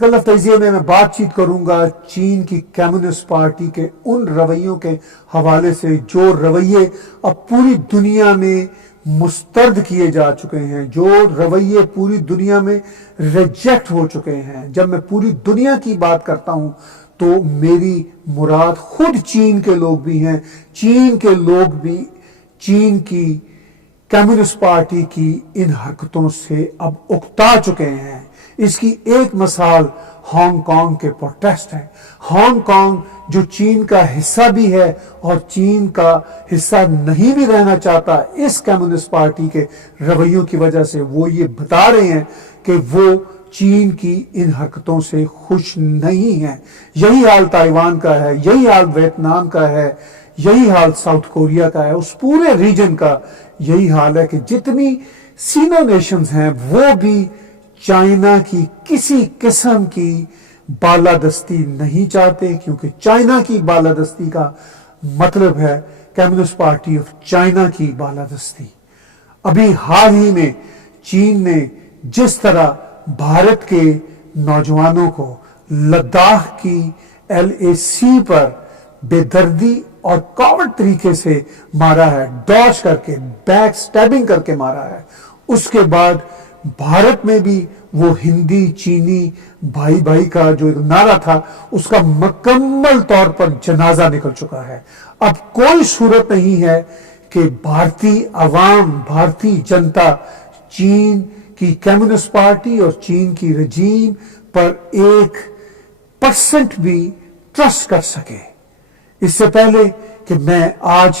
Gulf तजिए में मैं बातचीत करूंगा चीन की कम्युनिस्ट पार्टी के उन रवैयों के हवाले से जो रवैये अब पूरी दुनिया में मुस्तरद किए जा चुके हैं, जो रवैये पूरी दुनिया में रिजेक्ट हो चुके हैं। जब मैं पूरी दुनिया की बात करता हूं तो मेरी मुराद खुद चीन के लोग भी हैं। चीन के लोग भी चीन की कम्युनिस्ट पार्टी की इन हरकतों से अब उकता चुके हैं। इसकी एक मिसाल हांगकांग के प्रोटेस्ट है। हांगकांग जो चीन का हिस्सा भी है और चीन का हिस्सा नहीं भी रहना चाहता, इस कम्युनिस्ट पार्टी के रवैयों की वजह से वो ये बता रहे हैं कि वो चीन की इन हरकतों से खुश नहीं है। यही हाल ताइवान का है, यही हाल वियतनाम का है, यही हाल साउथ कोरिया का है, उस पूरे रीजन का यही हाल है कि जितनी सीनो नेशंस हैं वो भी चाइना की किसी किस्म की बालादस्ती नहीं चाहते, क्योंकि चाइना की बालादस्ती का मतलब है कम्युनिस्ट पार्टी ऑफ चाइना की बालादस्ती। अभी हाल ही में चीन ने जिस तरह भारत के नौजवानों को लद्दाख की LAC पर बेदर्दी और कावड़ तरीके से मारा है, डॉज करके, बैक स्टैबिंग करके मारा है, उसके बाद भारत में भी वो हिंदी चीनी भाई भाई का जो एक नारा था उसका मुकम्मल तौर पर जनाजा निकल चुका है। अब कोई सूरत नहीं है कि भारतीय अवाम, भारतीय जनता चीन की कम्युनिस्ट पार्टी और चीन की रजीम पर 1% भी ट्रस्ट कर सके। इससे पहले कि मैं आज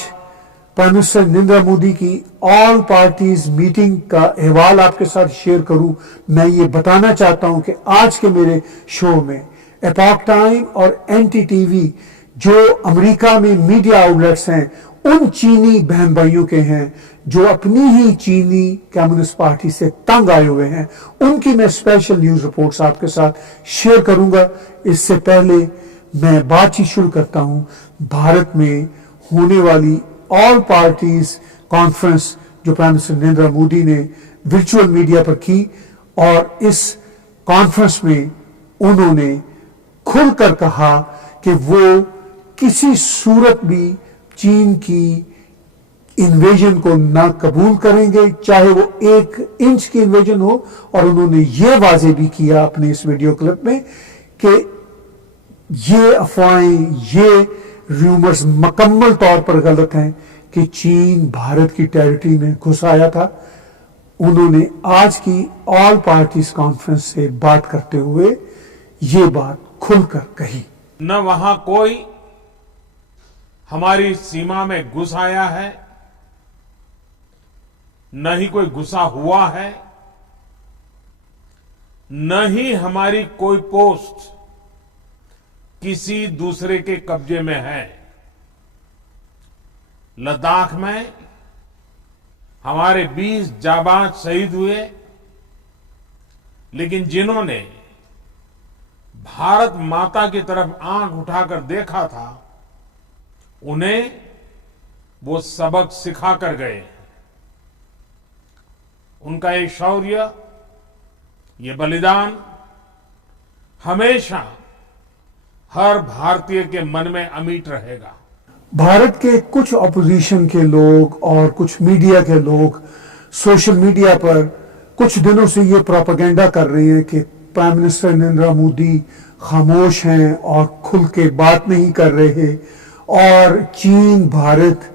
प्राइम मिनिस्टर नरेंद्र मोदी की ऑल पार्टीज मीटिंग का अहवाल आपके साथ शेयर करूं, मैं ये बताना चाहता हूं कि आज के मेरे शो में एपॉक टाइम और NTTV जो अमेरिका में मीडिया आउटलेट्स हैं, उन चीनी बहन भाइयों के हैं जो अपनी ही चीनी कम्युनिस्ट पार्टी से तंग आए हुए हैं, उनकी मैं स्पेशल न्यूज रिपोर्ट्स आपके साथ शेयर करूंगा। इससे पहले मैं बातचीत शुरू करता हूं भारत में होने वाली ऑल पार्टीज कॉन्फ्रेंस जो प्राइम मिनिस्टर नरेंद्र मोदी ने वर्चुअल मीडिया पर की, और इस कॉन्फ्रेंस में उन्होंने खुलकर कहा कि वो किसी सूरत भी चीन की इन्वेजन को ना कबूल करेंगे, चाहे वो 1 इंच की इन्वेजन हो। और उन्होंने ये वाजे भी किया अपने इस वीडियो क्लिप में कि ये अफवाहें, ये रूमर्स मुकम्मल तौर पर गलत हैं कि चीन भारत की टेरिटरी में घुस आया था। उन्होंने आज की ऑल पार्टीज कॉन्फ्रेंस से बात करते हुए ये बात खुलकर कही। न वहां कोई हमारी सीमा में घुस आया है, न ही कोई घुसा हुआ है, न ही हमारी कोई पोस्ट किसी दूसरे के कब्जे में है। लद्दाख में हमारे 20 जाबाज शहीद हुए, लेकिन जिन्होंने भारत माता की तरफ आंख उठाकर देखा था, उन्हें वो सबक सिखा कर गए। उनका ये शौर्य, ये बलिदान हमेशा हर भारतीय के मन में अमिट रहेगा। भारत के कुछ ऑपोजिशन के लोग और कुछ मीडिया के लोग सोशल मीडिया पर कुछ दिनों से ये प्रोपेगेंडा कर रहे हैं कि प्राइम मिनिस्टर नरेंद्र मोदी खामोश हैं और खुल के बात नहीं कर रहे और चीन भारत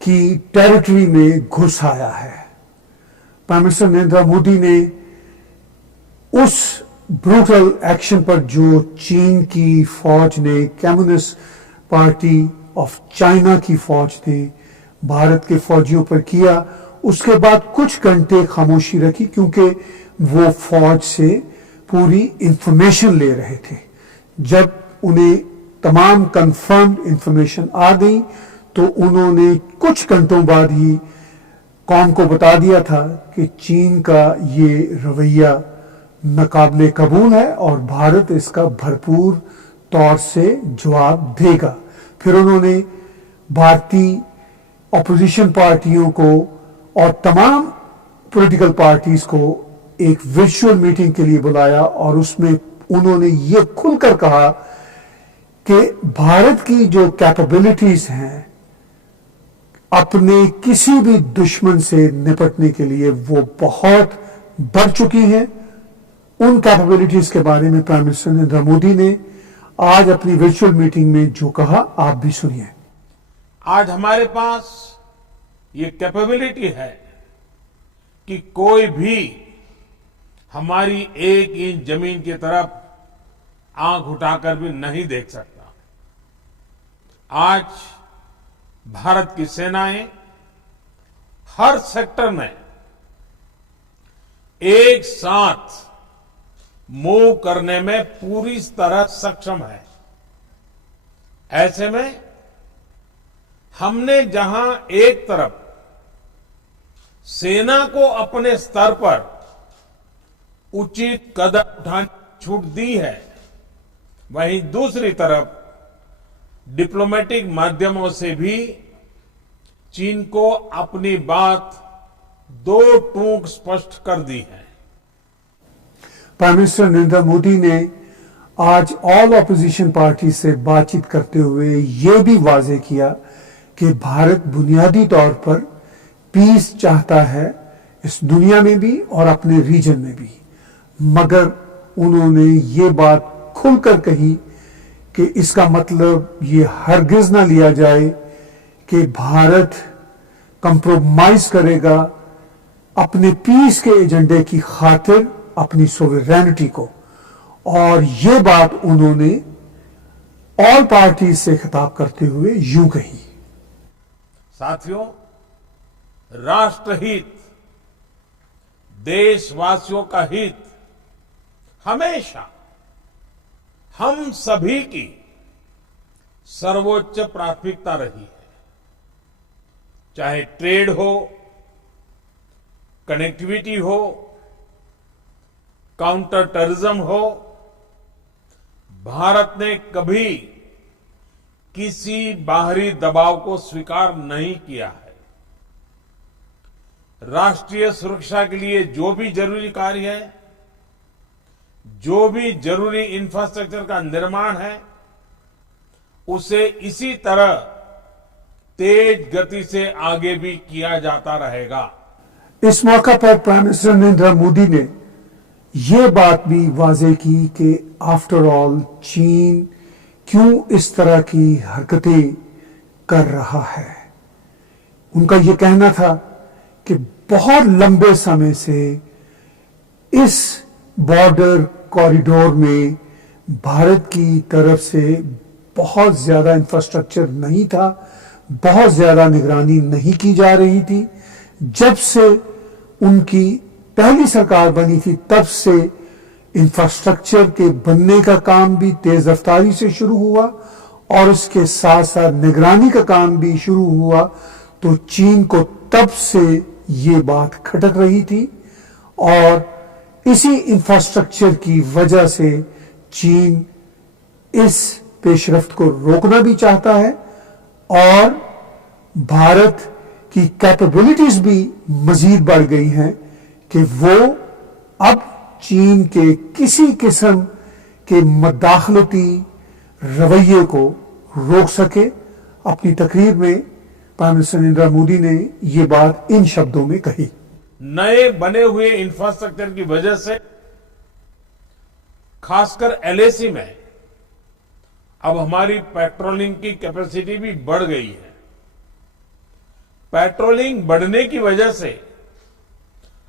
की टेरिटरी में घुस आया है। प्राइम मिनिस्टर नरेंद्र मोदी ने उस ब्रूटल एक्शन पर जो चीन की फौज ने, कम्युनिस्ट पार्टी ऑफ चाइना की फौज ने भारत के फौजियों पर किया, उसके बाद कुछ घंटे खामोशी रखी, क्योंकि वो फौज से पूरी इंफॉर्मेशन ले रहे थे। जब उन्हें तमाम कंफर्म्ड इंफॉर्मेशन आ गई तो उन्होंने कुछ घंटों बाद ही कौम को बता दिया था कि चीन का ये रवैया नाकाबिले कबूल है और भारत इसका भरपूर तौर से जवाब देगा। फिर उन्होंने भारतीय ऑपोजिशन पार्टियों को और तमाम पॉलिटिकल पार्टीज को एक वर्चुअल मीटिंग के लिए बुलाया और उसमें उन्होंने ये खुलकर कहा कि भारत की जो कैपेबिलिटीज हैं अपने किसी भी दुश्मन से निपटने के लिए वो बहुत बढ़ चुकी हैं। उन कैपेबिलिटीज के बारे में प्राइम मिनिस्टर नरेंद्र मोदी ने आज अपनी वर्चुअल मीटिंग में जो कहा, आप भी सुनिए। आज हमारे पास ये कैपेबिलिटी है कि कोई भी हमारी 1 इंच जमीन की तरफ आंख उठाकर भी नहीं देख सकता। आज भारत की सेनाएं हर सेक्टर में एक साथ मूव करने में पूरी तरह सक्षम है। ऐसे में हमने जहां एक तरफ सेना को अपने स्तर पर उचित कदम उठाने की छूट दी है, वहीं दूसरी तरफ डिप्लोमेटिक माध्यमों से भी चीन को अपनी बात दो टूक स्पष्ट कर दी है। प्राइम मिनिस्टर नरेंद्र मोदी ने आज ऑल ऑपोजिशन पार्टी से बातचीत करते हुए ये भी वाजे किया कि भारत बुनियादी तौर पर पीस चाहता है इस दुनिया में भी और अपने रीजन में भी, मगर उन्होंने ये बात खुलकर कही कि इसका मतलब ये हरगिज ना लिया जाए कि भारत कंप्रोमाइज करेगा अपने पीस के एजेंडे की खातिर अपनी सोवरेनिटी को। और ये बात उन्होंने ऑल पार्टी से खिताब करते हुए यूं कही। साथियों, राष्ट्रहित, देशवासियों का हित हमेशा हम सभी की सर्वोच्च प्राथमिकता रही है। चाहे ट्रेड हो, कनेक्टिविटी हो, काउंटर टेररिज्म हो, भारत ने कभी किसी बाहरी दबाव को स्वीकार नहीं किया है। राष्ट्रीय सुरक्षा के लिए जो भी जरूरी कार्य है, जो भी जरूरी इंफ्रास्ट्रक्चर का निर्माण है, उसे इसी तरह तेज गति से आगे भी किया जाता रहेगा। इस मौका पर प्राइम मिनिस्टर नरेंद्र मोदी ने ये बात भी वाजे की कि आफ्टर ऑल चीन क्यों इस तरह की हरकतें कर रहा है। उनका ये कहना था कि बहुत लंबे समय से इस बॉर्डर कॉरिडोर में भारत की तरफ से बहुत ज्यादा इंफ्रास्ट्रक्चर नहीं था, बहुत ज्यादा निगरानी नहीं की जा रही थी। जब से उनकी पहली सरकार बनी थी तब से इंफ्रास्ट्रक्चर के बनने का काम भी तेज रफ्तारी से शुरू हुआ और उसके साथ साथ निगरानी का काम भी शुरू हुआ। तो चीन को तब से ये बात खटक रही थी और इसी इंफ्रास्ट्रक्चर की वजह से चीन इस पेशरफ्त को रोकना भी चाहता है और भारत की कैपेबिलिटीज भी मजीद बढ़ गई हैं कि वो अब चीन के किसी किस्म के मदाखलती रवैये को रोक सके। अपनी तकरीर में प्राइम मिनिस्टर नरेंद्र मोदी ने ये बात इन शब्दों में कही। नए बने हुए इंफ्रास्ट्रक्चर की वजह से खासकर एलएसी में अब हमारी पेट्रोलिंग की कैपेसिटी भी बढ़ गई है। पेट्रोलिंग बढ़ने की वजह से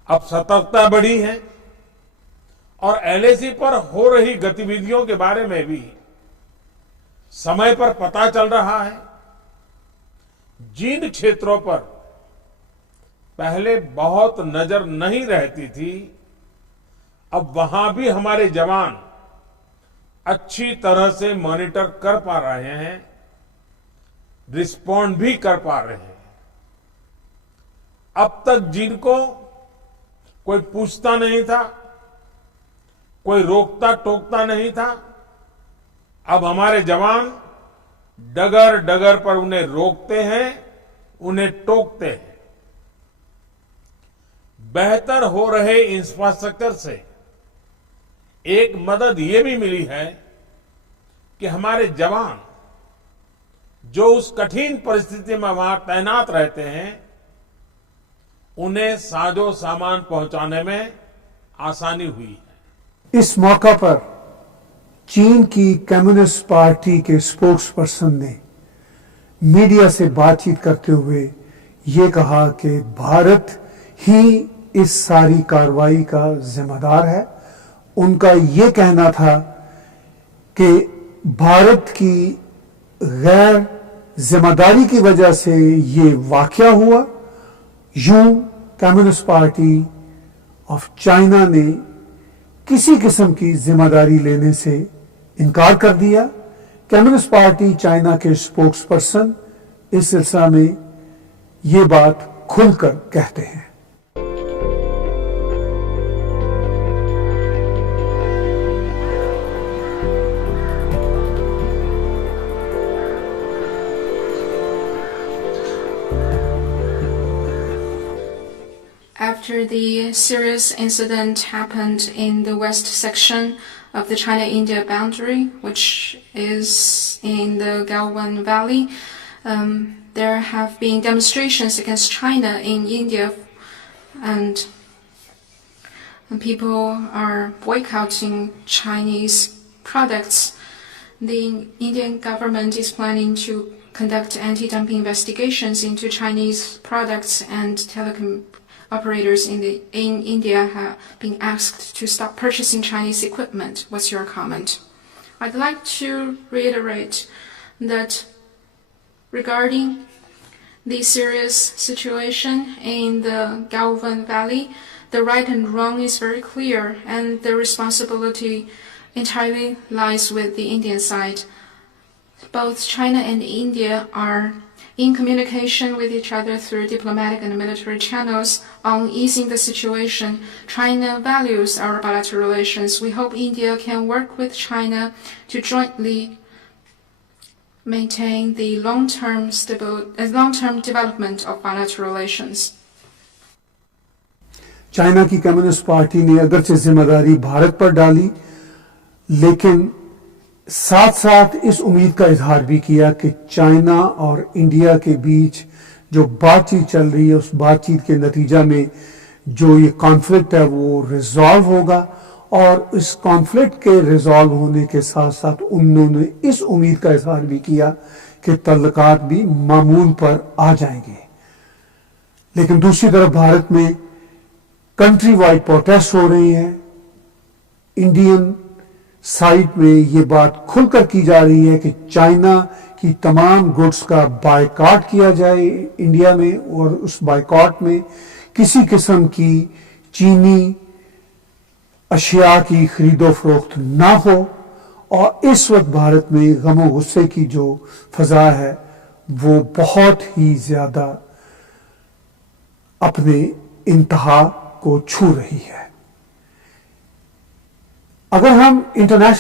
अब सतर्कता बढ़ी है और एलएसी पर हो रही गतिविधियों के बारे में भी समय पर पता चल रहा है। जिन क्षेत्रों पर पहले बहुत नजर नहीं रहती थी, अब वहां भी हमारे जवान अच्छी तरह से मॉनिटर कर पा रहे हैं, रिस्पॉन्ड भी कर पा रहे हैं। अब तक जिनको कोई पूछता नहीं था, कोई रोकता टोकता नहीं था, अब हमारे जवान डगर डगर पर उन्हें रोकते हैं, उन्हें टोकते हैं। बेहतर हो रहे इंफ्रास्ट्रक्चर से एक मदद ये भी मिली है कि हमारे जवान जो उस कठिन परिस्थिति में वहां तैनात रहते हैं, उन्हें साजो सामान पहुंचाने में आसानी हुई है। इस मौका पर चीन की कम्युनिस्ट पार्टी के स्पोक्स पर्सन ने मीडिया से बातचीत करते हुए ये कहा कि भारत ही इस सारी कार्रवाई का जिम्मेदार है। उनका ये कहना था कि भारत की गैर जिम्मेदारी की वजह से ये वाकया हुआ। यूं कम्युनिस्ट पार्टी ऑफ चाइना ने किसी किस्म की जिम्मेदारी लेने से इनकार कर दिया। कम्युनिस्ट पार्टी चाइना के स्पोक्स पर्सन इस सिलसिला में ये बात खुलकर कहते हैं। After the serious incident happened in the west section of the China-India boundary, which is in the Galwan Valley, there have been demonstrations against China in India, and people are boycotting Chinese products. The Indian government is planning to conduct anti-dumping investigations into Chinese products, and telecom operators in India have been asked to stop purchasing Chinese equipment. What's your comment? I'd like to reiterate that regarding the serious situation in the Galvan Valley, the right and wrong is very clear, and the responsibility entirely lies with the Indian side. Both China and India are in communication with each other through diplomatic and military channels on easing the situation. China values our bilateral relations. We hope India can work with China to jointly maintain the long-term development of bilateral relations. China की communist party ने अगरचे जिम्मेदारी भारत पर डाली, लेकिन साथ साथ इस उम्मीद का इजहार भी किया कि चाइना और इंडिया के बीच जो बातचीत चल रही है, उस बातचीत के नतीजा में जो ये कॉन्फ्लिक्ट है वो रिजॉल्व होगा। और इस कॉन्फ्लिक्ट के रिजॉल्व होने के साथ साथ उन्होंने इस उम्मीद का इजहार भी किया कि तल्लुकात भी मामूल पर आ जाएंगे। लेकिन दूसरी तरफ भारत में कंट्री वाइड प्रोटेस्ट हो रही हैं। इंडियन साइड में ये बात खुलकर की जा रही है कि चाइना की तमाम गुड्स का बायकॉट किया जाए इंडिया में, और उस बायकॉट में किसी किस्म की चीनी अशिया की खरीदो फरोख्त ना हो। और इस वक्त भारत में गम और गुस्से की जो फजा है वो बहुत ही ज्यादा अपने इंतहा को छू रही है। अगर हम इंटरनेशनल